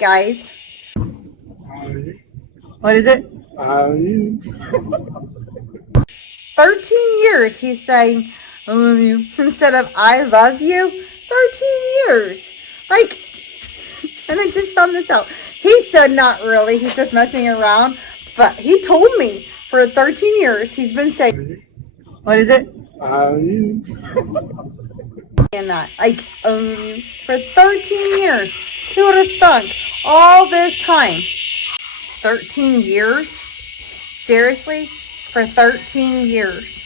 guys. What is it? 13 years he's saying, I love you, instead of I love you. 13 years. Like, and I just found this out. He said not really. He's just messing around. But he told me for 13 years he's been saying, what is it? And that, like, for 13 years. Who would have thunk all this time? 13 years? Seriously? For 13 years.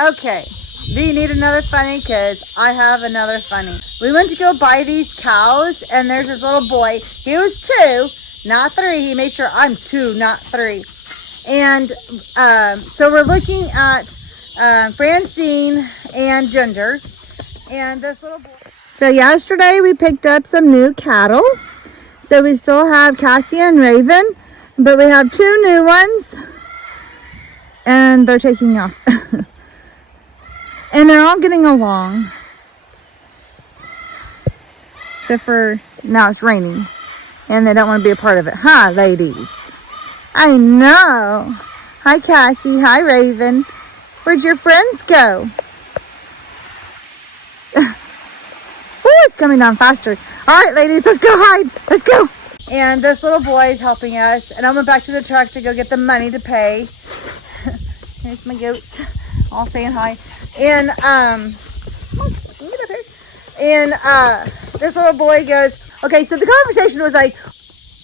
Okay, do you need another funny? Because I have another funny. We went to go buy these cows, and there's this little boy. He was 2, not 3. He made sure I'm 2, not 3. And so we're looking at Francine and Ginger, and this little boy. So yesterday we picked up some new cattle. So we still have Cassie and Raven, but we have 2 new ones, and they're taking off. And they're all getting along. Except for now it's raining. And they don't want to be a part of it. Huh, ladies? I know. Hi, Cassie. Hi, Raven. Where'd your friends go? Oh, it's coming down faster. All right, ladies, let's go hide. Let's go. And this little boy is helping us. And I went back to the truck to go get the money to pay. Here's my goats all saying hi. And get up here. And this little boy goes, okay, so the conversation was like,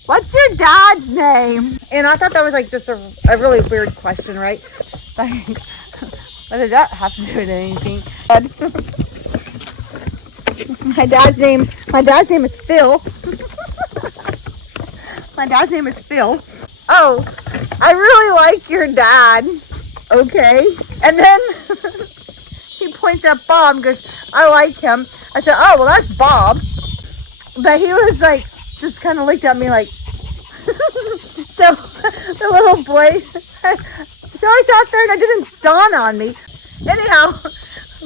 what's your dad's name? And I thought that was like just a really weird question, right? Like, what did that have to do with anything? My dad's name is Phil. My dad's name is Phil. Oh, I really like your dad. Okay. And then he points at Bob and goes, I like him. I said, oh, well, that's Bob. But he was like, just kind of looked at me like, so the little boy, so I sat there and it didn't dawn on me. Anyhow,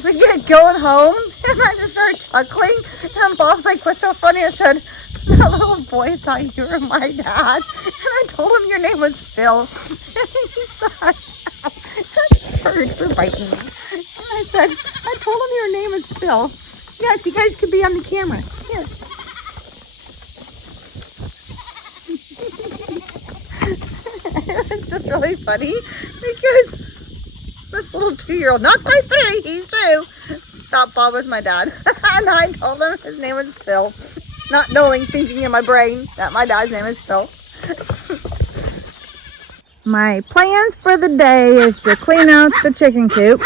we get going home and I just started chuckling. And Bob's like, what's so funny? I said, that little boy thought you were my dad. And I told him your name was Phil. And he said, birds are biting me. And I said, I told him your name is Phil. Yes, you guys could be on the camera. Here. It was just really funny because this little 2-year-old, not quite 3, he's 2, thought Bob was my dad. And I told him his name was Phil, not knowing, thinking in my brain that my dad's name is Phil. My plans for the day is to clean out the chicken coop,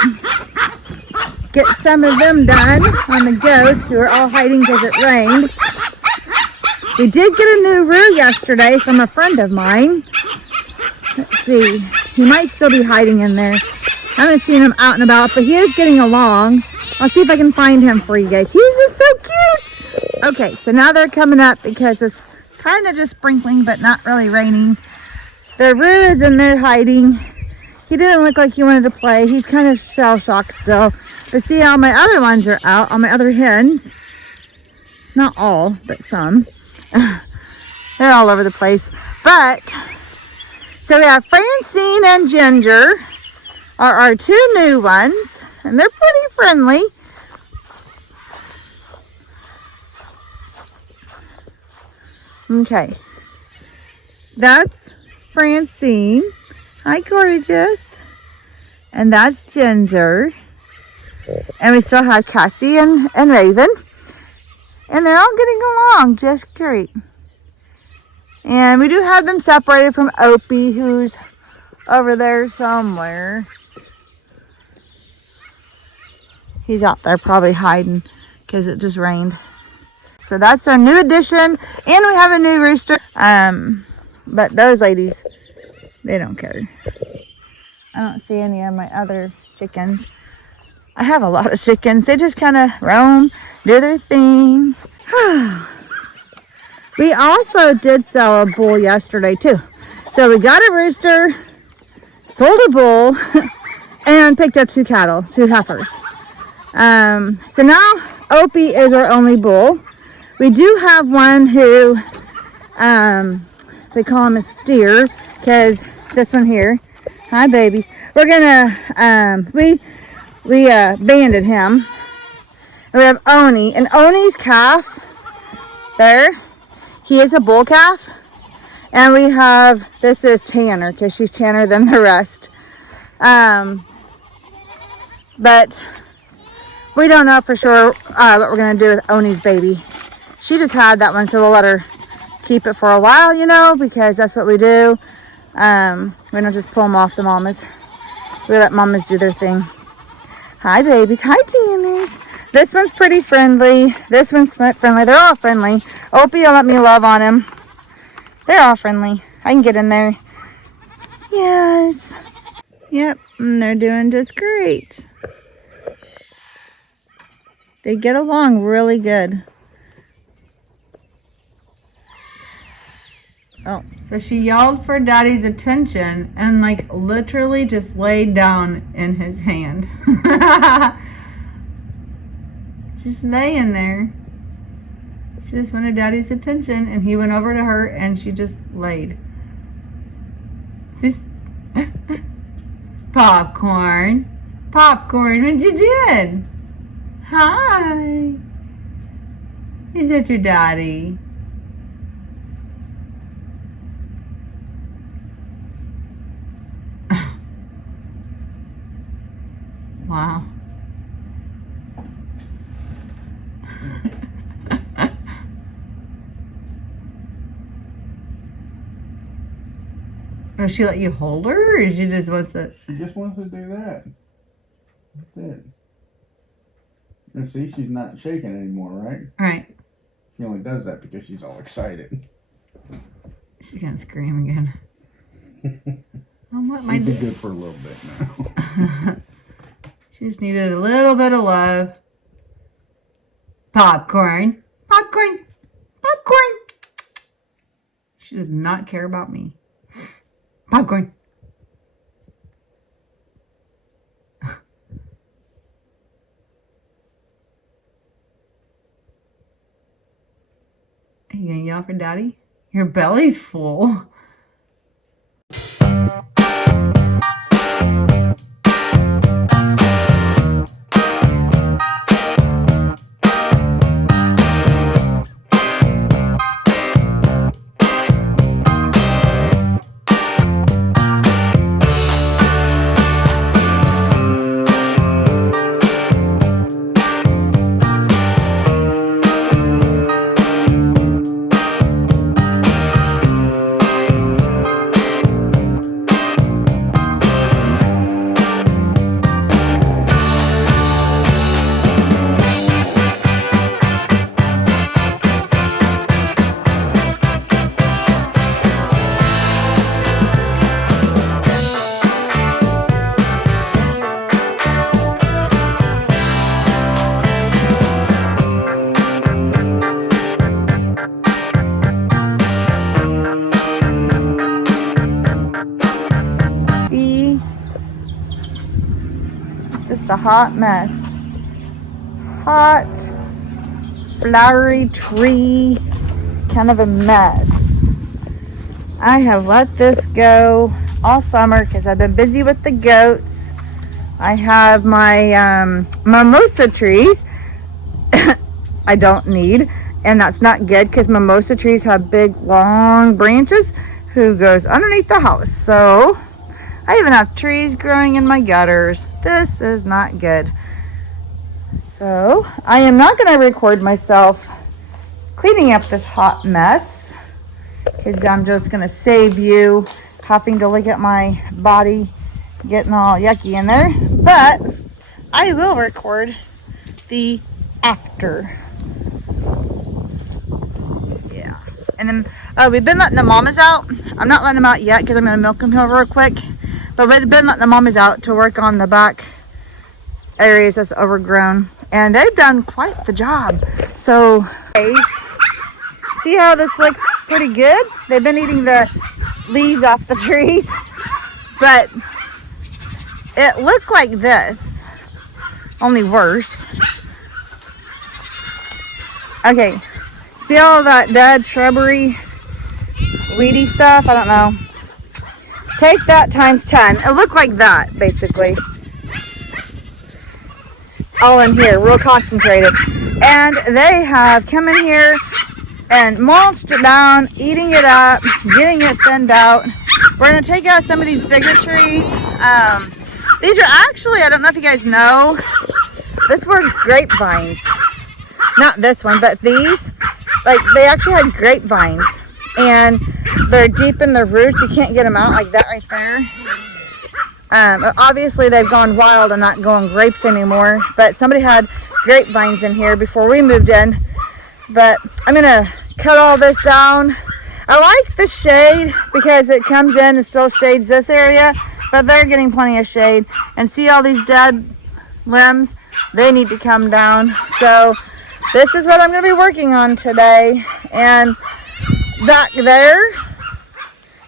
get some of them done on the goats who are all hiding because it rained. We did get a new roo yesterday from a friend of mine. Let's see, he might still be hiding in there. I haven't seen him out and about, but he is getting along. I'll see if I can find him for you guys. He's just so cute. Okay, so now they're coming up because it's kind of just sprinkling, but not really raining. The roo is in there hiding. He didn't look like he wanted to play. He's kind of shell-shocked still. But see how my other ones are out, all my other hens. Not all, but some. They're all over the place. But, so we have Francine and Ginger are our 2 new ones. And they're pretty friendly. Okay. That's Francine. Hi, gorgeous. And that's Ginger. And we still have Cassie and Raven. And they're all getting along just great. And we do have them separated from Opie, who's over there somewhere. He's out there probably hiding because it just rained. So that's our new addition. And we have a new rooster. But those ladies, they don't care. I don't see any of my other chickens. I have a lot of chickens. They just kind of roam, do their thing. We also did sell a bull yesterday too. So we got a rooster, sold a bull, and picked up 2 cattle, 2 heifers. So now Opie is our only bull. We do have one who, they call him a steer, because this one here, hi babies, we're gonna, we banded him. And we have Oni, and Oni's calf, there, he is a bull calf. And we have, this is Tanner, because she's tanner than the rest. But we don't know for sure what we're going to do with Oni's baby. She just had that one, so we'll let her keep it for a while, you know, because that's what we do. We don't just pull them off the mamas. We let mamas do their thing. Hi, babies. Hi, Tanners. This one's pretty friendly. This one's friendly. They're all friendly. Opie will let me love on him. They're all friendly. I can get in there. Yes. Yep, and they're doing just great. They get along really good. Oh, so she yelled for Daddy's attention and like literally just laid down in his hand. Just laying there. She just wanted Daddy's attention, and he went over to her, and she just laid. Popcorn. Popcorn, what you doing? Hi. Is that your daddy? Wow. Does she let you hold her, or she just wants to? She just wants to do that. That's it. And see, she's not shaking anymore, right? Right. She only does that because she's all excited. She's gonna scream again. She'll be good for a little bit now. She just needed a little bit of love. Popcorn. Popcorn. Popcorn. She does not care about me. Popcorn. Are you gonna yell for Daddy? Your belly's full. Just a hot mess. Hot, flowery tree, kind of a mess. I have let this go all summer because I've been busy with the goats. I have my mimosa trees I don't need, and that's not good because mimosa trees have big, long branches who goes underneath the house. So I even have trees growing in my gutters. This is not good. So I am not going to record myself cleaning up this hot mess because I'm just going to save you having to look at my body getting all yucky in there. But I will record the after. Yeah. And then we've been letting the mamas out. I'm not letting them out yet because I'm going to milk them here real quick. But we've been letting the mamas out to work on the back areas that's overgrown. And they've done quite the job. So, see how this looks pretty good? They've been eating the leaves off the trees. But it looked like this, only worse. Okay, see all that dead shrubbery, weedy stuff? I don't know. Take that times 10. It looked like that, basically. All in here, real concentrated. And they have come in here and mulched it down, eating it up, getting it thinned out. We're going to take out some of these bigger trees. These are actually, I don't know if you guys know, these were grapevines. Not this one, but these. Like, they actually had grapevines. And they're deep in the roots. You can't get them out like that right there. Obviously, they've gone wild and not growing grapes anymore. But somebody had grapevines in here before we moved in. But I'm going to cut all this down. I like the shade because it comes in and still shades this area. But they're getting plenty of shade. And see all these dead limbs? They need to come down. So this is what I'm going to be working on today. And back there,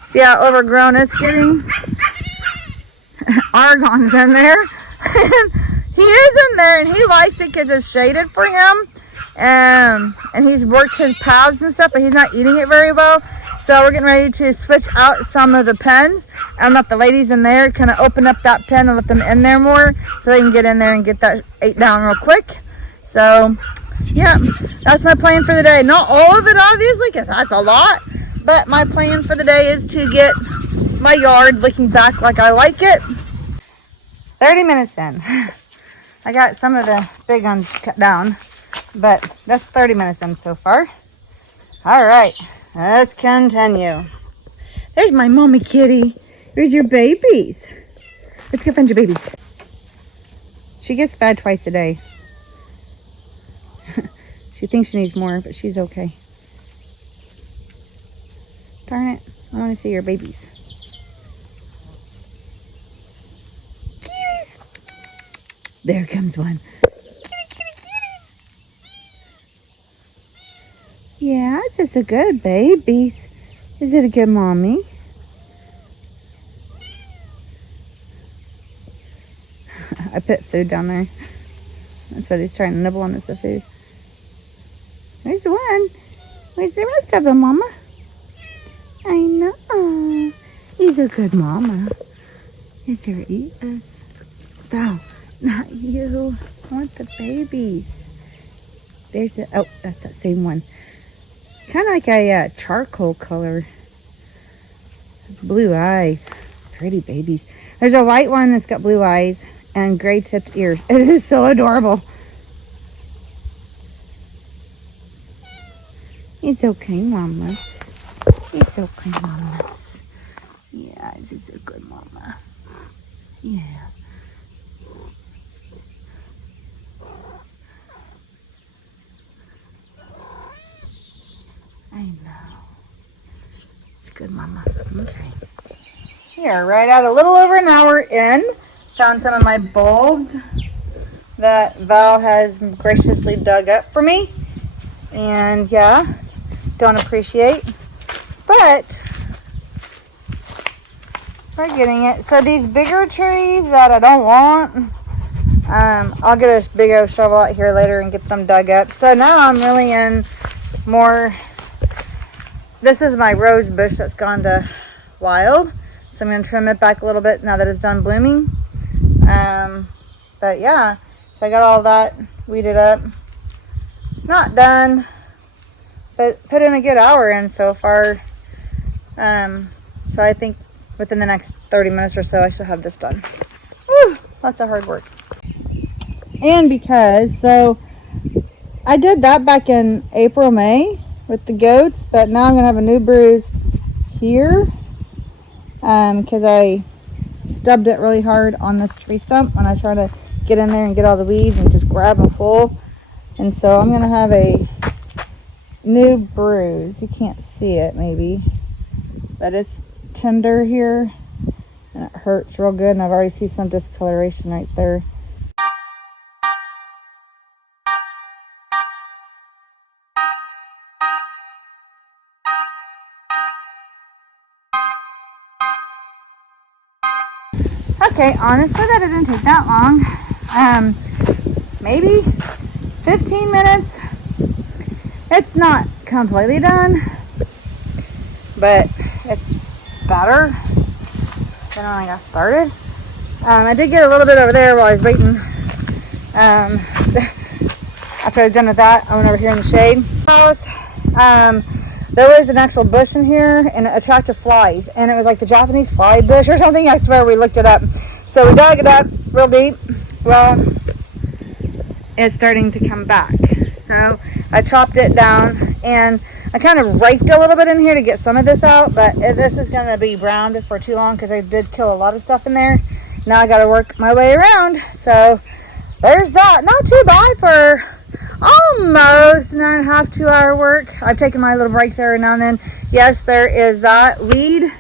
see how overgrown it's getting? Argon's in there. He is in there, and he likes it because it's shaded for him. And he's worked his paths and stuff, but he's not eating it very well. So we're getting ready to switch out some of the pens and let the ladies in there kind of open up that pen and let them in there more so they can get in there and get that ate down real quick. So yeah, that's my plan for the day. Not all of it, obviously, because that's a lot. But my plan for the day is to get my yard looking back like I like it. 30 minutes in. I got some of the big ones cut down, but that's 30 minutes in so far. All right, let's continue. There's my mommy kitty. Here's your babies. Let's go find your babies. She gets fed twice a day. She thinks she needs more, but she's okay. Darn it, I want to see your babies. Kitties. There comes one. Yeah, this is a good baby. Is it a good mommy? I put food down there. That's what he's trying to nibble on is the food. There's one. Where's the rest of them, Mama? I know. He's a good mama. Is there eat us? No, not you. I want the babies. There's a, oh, that's that same one. Kind of like a charcoal color. Blue eyes. Pretty babies. There's a white one that's got blue eyes and gray tipped ears. It is so adorable. It's okay, mamas. It's okay, mamas. Yeah, this is a good mama. Yeah. I know. It's good, Mama. Okay. Here, right at a little over an hour in, found some of my bulbs that Val has graciously dug up for me. And yeah, don't appreciate. But we're getting it. So these bigger trees that I don't want, I'll get a big old shovel out here later and get them dug up. So now I'm really in more. This is my rose bush that's gone to wild. So I'm going to trim it back a little bit now that it's done blooming. But yeah, so I got all that weeded up. Not done, but put in a good hour in so far. So I think within the next 30 minutes or so, I should have this done. Whew, lots of hard work. And because, so I did that back in April, May with the goats, but now I'm gonna have a new bruise here because I stubbed it really hard on this tree stump when I try to get in there and get all the weeds and just grab and pull. And so I'm gonna have a new bruise. You can't see it maybe, but it's tender here and it hurts real good, and I've already seen some discoloration right there. Okay, honestly, that didn't take that long. Maybe 15 minutes. It's not completely done, but it's better than when I got started. I did get a little bit over there while I was waiting. After I was done with that, I went over here in the shade. There was an actual bush in here and it attracted flies, and it was like the Japanese fly bush or something. I swear, we looked it up. So we dug it up real deep. Well, it's starting to come back. So I chopped it down and I kind of raked a little bit in here to get some of this out, but this is going to be brown before too long because I did kill a lot of stuff in there. Now I got to work my way around. So there's that. Not too bad for almost an hour and a half, 2 hour work. I've taken my little breaks every now and then. Yes, there is that weed,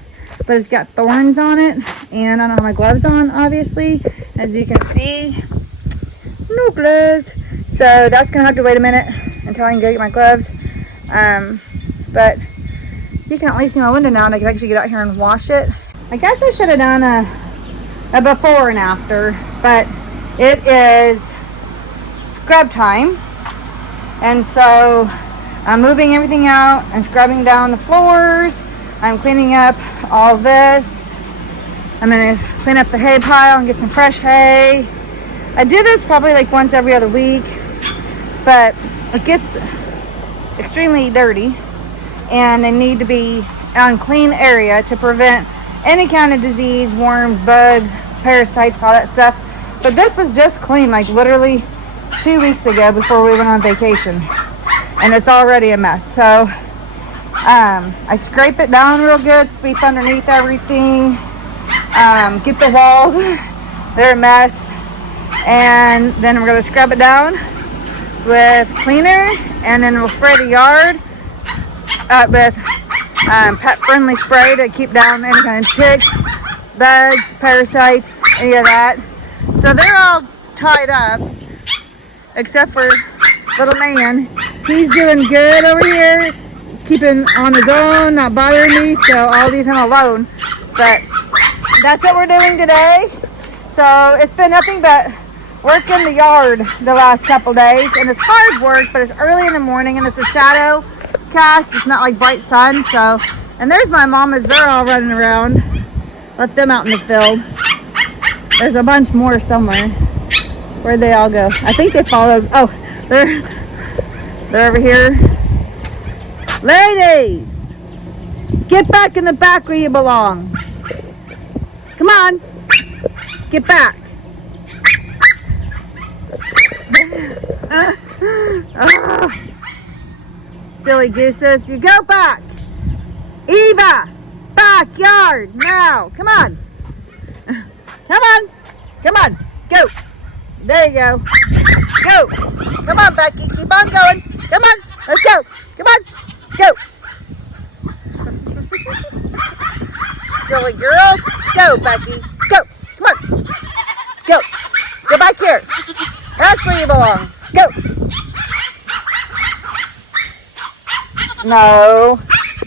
but it's got thorns on it, and I don't have my gloves on, obviously. As you can see, no gloves. So that's gonna have to wait a minute until I can go get my gloves. But you can at least see my window now, and I can actually get out here and wash it. I guess I should have done a before and after, but It is scrub time. And so I'm moving everything out and scrubbing down the floors. I'm cleaning up all this. I'm gonna clean up the hay pile and get some fresh hay. I do this probably like once every other week, but it gets extremely dirty and they need to be on clean area to prevent any kind of disease, worms, bugs, parasites, all that stuff. But this was just clean, like literally 2 weeks ago before we went on vacation, and it's already a mess. So I scrape it down real good, sweep underneath everything, get the walls, they're a mess, and then we're going to scrub it down with cleaner, and then we'll spray the yard with pet friendly spray to keep down any kind of ticks, bugs, parasites, any of that. So they're all tied up except for little man. He's doing good over here, keeping on his own, not bothering me, so I'll leave him alone. But that's what we're doing today. So it's been nothing but work in the yard the last couple days, and it's hard work, but it's early in the morning and it's a shadow cast. It's not like bright sun. So, and there's my mamas, they're all running around. Let them out in the field. There's a bunch more somewhere. Where'd they all go? I think they followed. Oh, they're over here. Ladies, get back in the back where you belong. Come on, get back. Silly gooses, you go back. Eva, backyard now. Come on. Come on. Come on. Go. There you go. Go. Come on, Becky. Keep on going. Come on. Let's go. Come on. Go. Silly girls. Go, Becky. Go. Come on. Go. Go back here. That's where you belong. Go. No.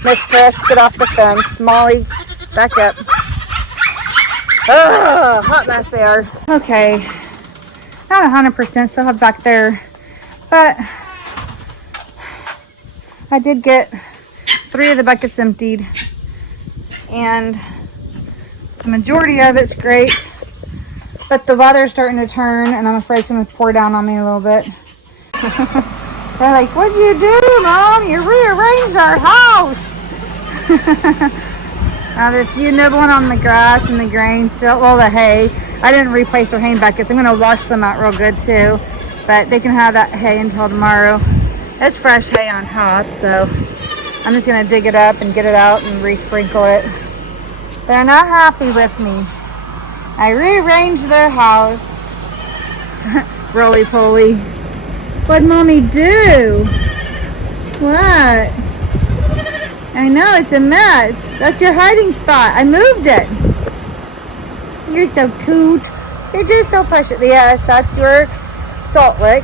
Miss Chris, get off the fence. Molly, back up. Oh, hot mess they are. Okay. Not 100%, still have back there. But I did get 3 of the buckets emptied. And the majority of it's great. But the weather's starting to turn, and I'm afraid it's going to pour down on me a little bit. They're like, what'd you do, Mom? You rearranged our house. If you nibbling on the grass and the grain still, well, the hay. I didn't replace their hay buckets. I'm going to wash them out real good, too. But they can have that hay until tomorrow. It's fresh hay on top, so I'm just going to dig it up and get it out and re-sprinkle it. They're not happy with me. I rearranged their house. Roly-poly. What'd Mommy do? What? I know, it's a mess. That's your hiding spot. I moved it. You're so cute. You're just so precious. Yes, that's your salt lick.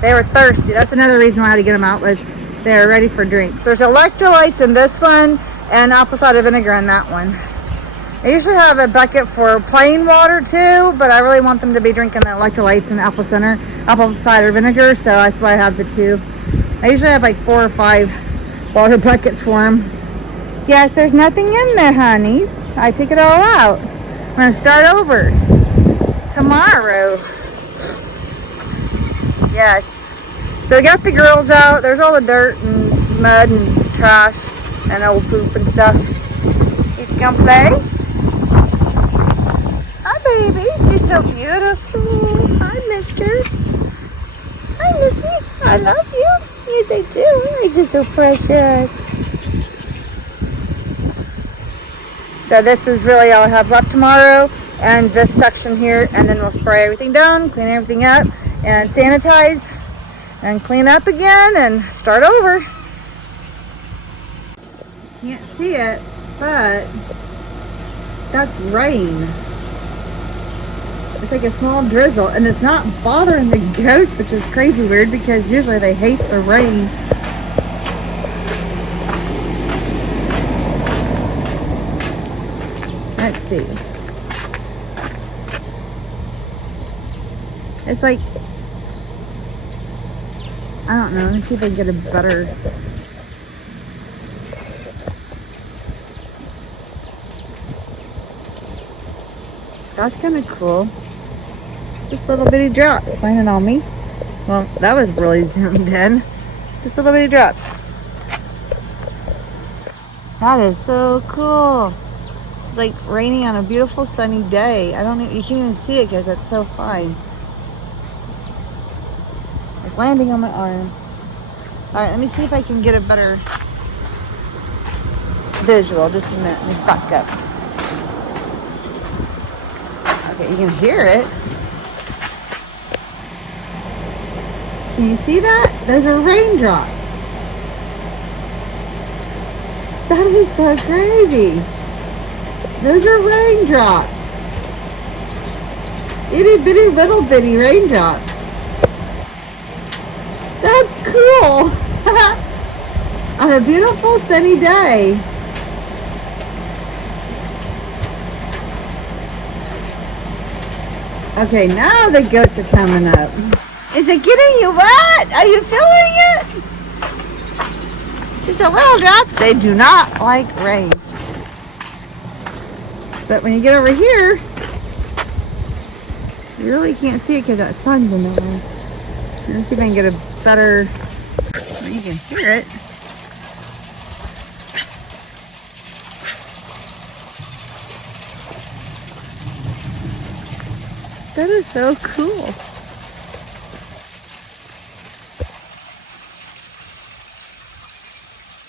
They were thirsty. That's another reason why I had to get them out, was they're ready for drinks. There's electrolytes in this one and apple cider vinegar in that one. I usually have a bucket for plain water too, but I really want them to be drinking the electrolytes and apple cider vinegar, so that's why I have the 2. I usually have like 4 or 5 water buckets for them. Yes, there's nothing in there, honeys. I took it all out. I'm going to start over tomorrow. Yes. So we got the girls out. There's all the dirt and mud and trash and old poop and stuff. He's going to play. Hi, babies. You're so beautiful. Hi, mister. Hi, Missy. I love you. Yes, I do. You're just so precious. So this is really all I have left tomorrow, and this section here, and then we'll spray everything down, clean everything up, and sanitize, and clean up again, and start over. Can't see it, but that's rain. It's like a small drizzle, and it's not bothering the goats, which is crazy weird because usually they hate the rain. Let's see. It's like, I don't know. Let me see if I can get a better. That's kind of cool. Just little bitty drops landing on me. Well, that was really zoomed in. Just little bitty drops. That is so cool. It's like raining on a beautiful sunny day. I don't know, you can't even see it because it's so fine. It's landing on my arm. All right, let me see if I can get a better visual. Just a minute, let me back up. Okay, you can hear it. Can you see that? Those are raindrops. That is so crazy. Those are raindrops. Itty bitty little bitty raindrops. That's cool. On a beautiful sunny day. Okay, now the goats are coming up. Is it getting you wet? Are you feeling it? Just a little drops. They do not like rain. But when you get over here, you really can't see it because that sun's in there. Let's see if I can get a better, you can hear it. That is so cool.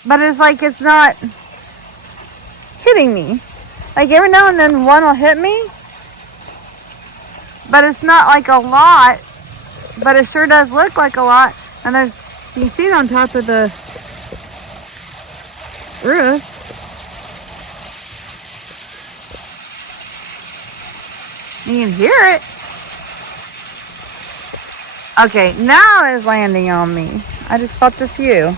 But it's like it's not hitting me. Like every now and then one will hit me. But it's not like a lot. But it sure does look like a lot. And there's, you can see it on top of the roof. You can hear it. Okay, now it's landing on me. I just felt a few.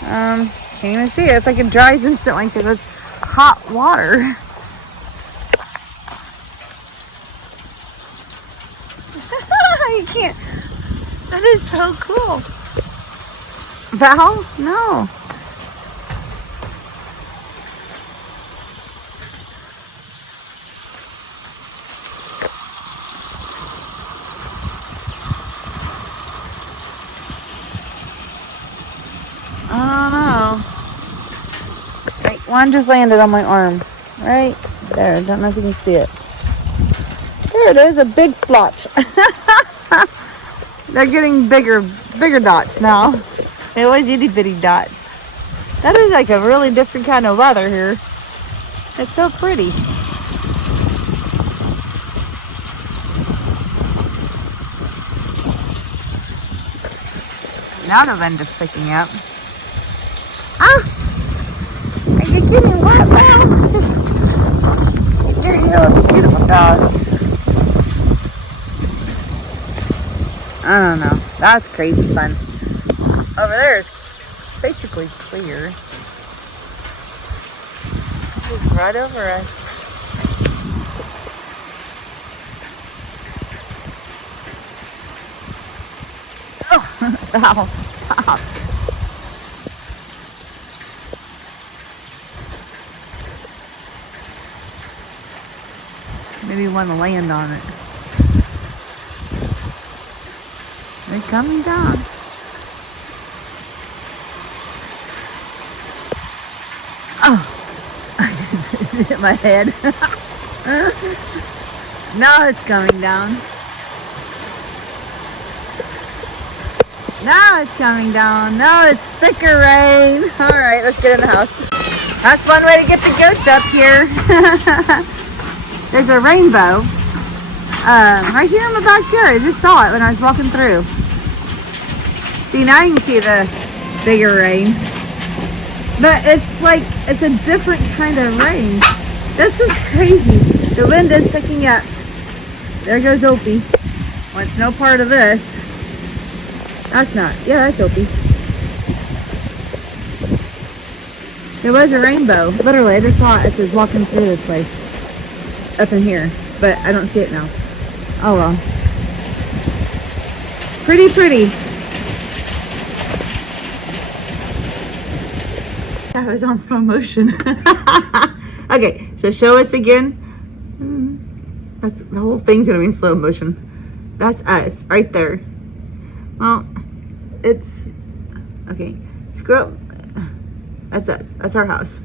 Can't even see it. It's like it dries instantly because it's hot water. You can't. That is so cool. Val? No. I don't know. Right, one just landed on my arm. Right there. Don't know if you can see it. There it is, a big splotch. They're getting bigger dots now. They always itty bitty dots. That is like a really different kind of weather here. It's so pretty. Now the wind is picking up. Ah! Are you getting wet, Val? You dirty little beautiful dog. I don't know. That's crazy fun. Over there is basically clear. It's right over us. Oh, Val, stop. Maybe you want to land on it. They're coming down. Oh, I just hit my head. Now it's coming down. Now it's coming down. Now it's thicker rain. All right, let's get in the house. That's one way to get the goats up here. There's a rainbow right here in my backyard. I just saw it when I was walking through. See, now you can see the bigger rain. But it's like, it's a different kind of rain. This is crazy. The wind is picking up. There goes Opie. Wants no part of this. That's not, yeah, that's Opie. There was a rainbow. Literally, I just saw it as I was walking through this way. Up in here. But I don't see it now. Oh well. Pretty, pretty. That was on slow motion. Okay, so show us again. That's the whole thing's gonna be in slow motion. That's us right there. Well, it's okay. Screw up. That's us. That's our house.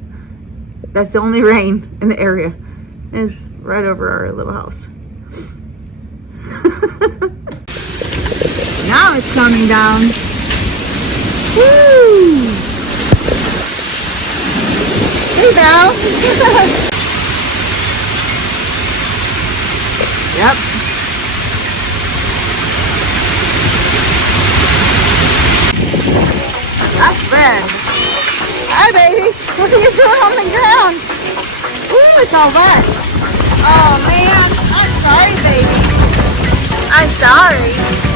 That's the only rain in the area. Is right over our little house. Now it's coming down. Woo! Hey now. Yep. That's bad. Hi, baby. What are you doing on the ground? Ooh, it's all wet. Oh, man. I'm sorry, baby. I'm sorry.